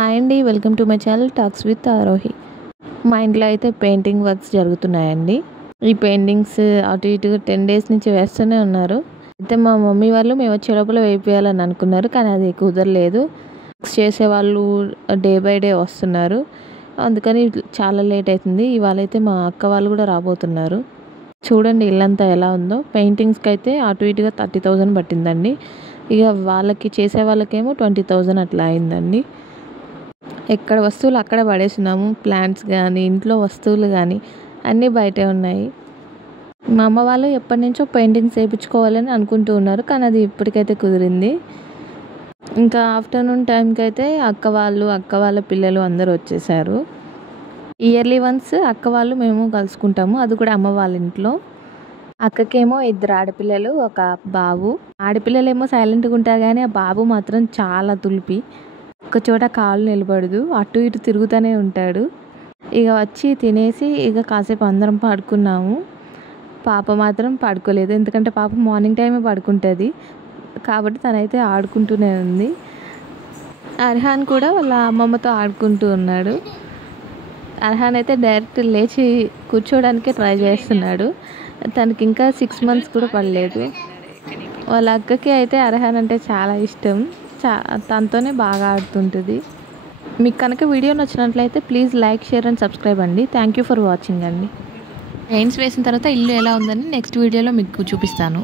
Hi అండి, welcome to my channel talks with Aarohi. మా ఇంట్లో అయితే పెయింటింగ్ వర్క్స్ జరుగుతున్నాయండి. ఈ పెయింటింగ్స్ అటు ఇటుగా 10 days నుంచి వేస్తూనే ఉన్నారు. అయితే మా మమ్మీ వాళ్ళు మేము వచ్చే లోపల వేయిపోయాలని అనుకున్నారు, కానీ అది కుదరలేదు. చేసేవాళ్ళు డే బై డే వస్తున్నారు, అందుకని చాలా లేట్ అవుతుంది. ఇవాళ అయితే మా అక్క వాళ్ళు కూడా రాబోతున్నారు. చూడండి ఇల్లంతా ఎలా ఉందో. పెయింటింగ్స్కి అయితే అటు ఇటుగా 30,000 పట్టిందండి. ఇక వాళ్ళకి చేసే వాళ్ళకేమో 20,000 అట్లా అయిందండి. ఎక్కడ వస్తువులు అక్కడ పడేసినాము. ప్లాంట్స్ కానీ ఇంట్లో వస్తువులు కానీ అన్నీ బయటే ఉన్నాయి. మా అమ్మ వాళ్ళు ఎప్పటి నుంచో పెయింటింగ్స్ వేయించుకోవాలని అనుకుంటూ ఉన్నారు, కానీ అది ఇప్పటికైతే కుదిరింది. ఇంకా ఆఫ్టర్నూన్ టైంకి అయితే అక్క వాళ్ళ పిల్లలు అందరూ వచ్చేసారు. ఇయర్లీ వన్స్ అక్క వాళ్ళు మేము కలుసుకుంటాము, అది కూడా అమ్మ వాళ్ళ ఇంట్లో. అక్కకేమో 2 ఆడపిల్లలు, ఒక బాబు. ఆడపిల్లలేమో సైలెంట్గా ఉంటారు, కానీ ఆ బాబు మాత్రం చాలా తులిపి. ఒక చోట కాళ్ళు నిలబడదు, అటు ఇటు తిరుగుతూనే ఉంటాడు. ఇక వచ్చి తినేసి ఇక కాసేపు అందరం పడుకున్నాము. పాప మాత్రం పడుకోలేదు, ఎందుకంటే పాప మార్నింగ్ టైమే పడుకుంటుంది కాబట్టి తనైతే ఆడుకుంటూనే ఉంది. అర్హాన్ కూడా వాళ్ళ అమ్మమ్మతో ఆడుకుంటూ ఉన్నాడు. అర్హాన్ అయితే డైరెక్ట్ లేచి కూర్చోవడానికే ట్రై చేస్తున్నాడు. తనకి ఇంకా 6 months కూడా పడలేదు. వాళ్ళ అక్కకి అయితే అర్హాన్ అంటే చాలా ఇష్టం, తనతోనే బాగా ఆడుతుంటుంది. మీకు కనుక వీడియో నచ్చినట్లయితే please like, share and subscribe అండి. థ్యాంక్ యూ ఫర్ వాచింగ్ అండి. పెయింట్స్ వేసిన తర్వాత ఇల్లు ఎలా ఉందని నెక్స్ట్ వీడియోలో మీకు చూపిస్తాను.